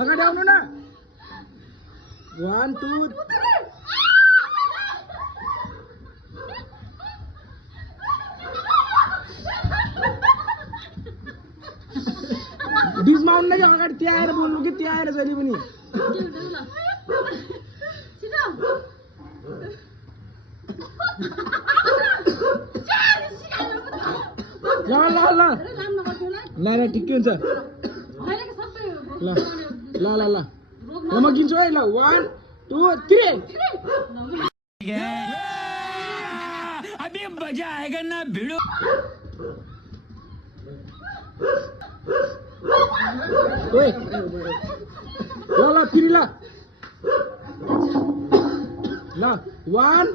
अगाडि आउनु न 1 2 डिसमा आउनु कि अगाडि त्यहाँ आएर बोल्नु कि त्यहाँ आएर जहिले पनि ल ल ल ल ल ठिकै हुन्छ ल ल ल ल ल म गिन्छु है ल 1 2 3 अभी मजा आएगा ना भिड़ो ओए ल ल फेरि ल ल 1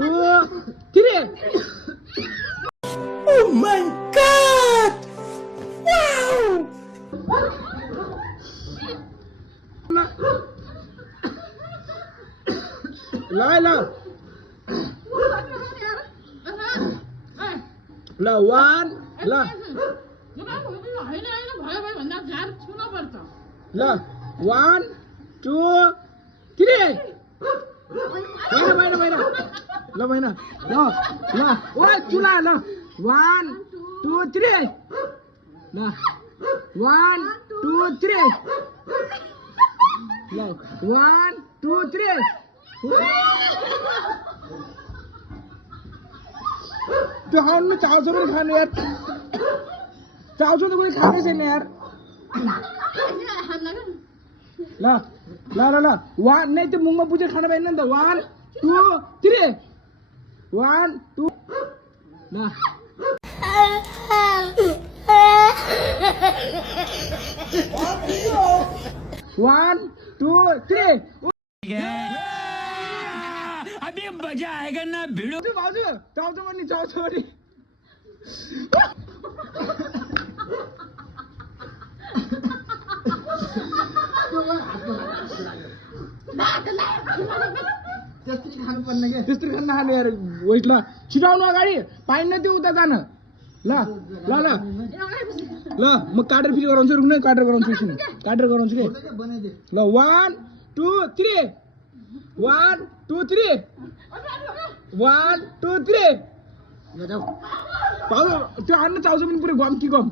2 3 Oh my God! Wow! ल ल ल 1 ल ल 1 2 3 बाहिर ल बाहिर ल ल ओ चुला ल 1 2 3 ल 1 2 3 ल 1 2 3 त्यो खानु चाउछ पनि खानु यार चाउछ त कोही खानै छैन यार ल ल ल ल 1 नै त्यो मुङमा बुझेर खान पाइन्न नि त 1 2 3 1 2 ल 1 2 3 अभी मजा आएगा ना भिड़ो भाउजू चाउछ पनि त्यसरी खानु नखानु यार वेट ल छिटाउनु अगाडि पाइन्न त्यो उता जान ल ल ल ल म काटेर फेरि गराउँछु रुक्नु काटेर गराउँछु एकछिन काटेर गराउँछु के ल 1 2 3 1 2 3 1 2 3 भाउ त्यो हान्न चाउछ पनि पुरै गम कि गम